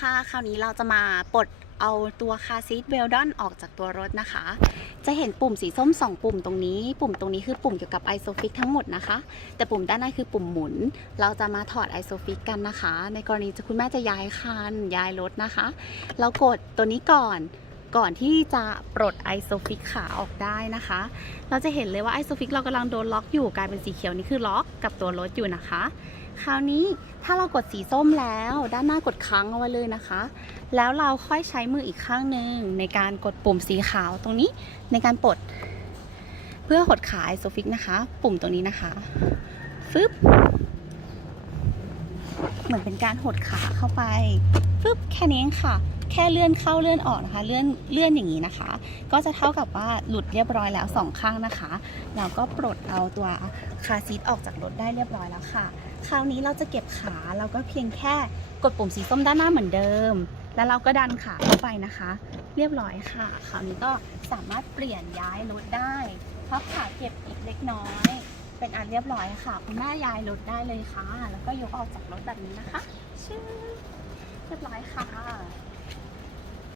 ค่ะคราวนี้เราจะมาปลดเอาตัวคาซีทเวลดอนออกจากตัวรถนะคะ จะเห็นปุ่มสีส้ม 2 ปุ่มตรงนี้ ปุ่มตรงนี้คือปุ่มเกี่ยวกับไอโซฟิกทั้งหมดนะคะ แต่ปุ่มด้านหน้าคือปุ่มหมุน เราจะมาถอดไอโซฟิกกันนะคะ ในกรณีจะคุณแม่จะย้ายคันย้ายรถนะคะ เรากดตัวนี้ก่อน ก่อนที่จะปลดไอโซฟิกขาออกได้นะคะ เราจะเห็นเลยว่าไอโซฟิกเรากำลังโดนล็อกอยู่กลายเป็นสีเขียวนี่คือล็อกกับตัวรถอยู่นะคะ คราวนี้ถ้าเรากดสีส้มแล้ว ด้านหน้ากดค้างเอาไว้เลยนะคะ แล้วเราค่อยใช้มืออีกข้างหนึ่งในการกดปุ่มสีขาวตรงนี้ในการปลดเพื่อหดขาไอโซฟิกนะคะ ปุ่มตรงนี้นะคะฟึบ เหมือนเป็นการหดขาเข้าไปฟึบแค่นี้ค่ะ แค่เลื่อนเข้าเลื่อนออกนะคะ เลื่อนเลื่อนอย่างนี้นะคะ ก็จะเท่ากับว่าหลุดเรียบร้อยแล้วสองข้างนะคะเราก็ปลดเอาตัวคาซีทออกจากรถได้เรียบร้อยแล้วค่ะ คราวนี้เราจะเก็บขาเราก็เพียงแค่กดปุ่มสีส้มด้านหน้าเหมือนเดิม แล้วเราก็ดันขาเข้าไปนะคะ เรียบร้อยค่ะ คราวนี้ก็สามารถเปลี่ยนย้ายรถได้พับขาเก็บอีกเล็กน้อย เป็นอันเรียบร้อยค่ะ คุณแม่ยายลดได้เลยค่ะ แล้วก็ยกออกจากรถแบบนี้นะคะชื่อเรียบร้อยค่ะ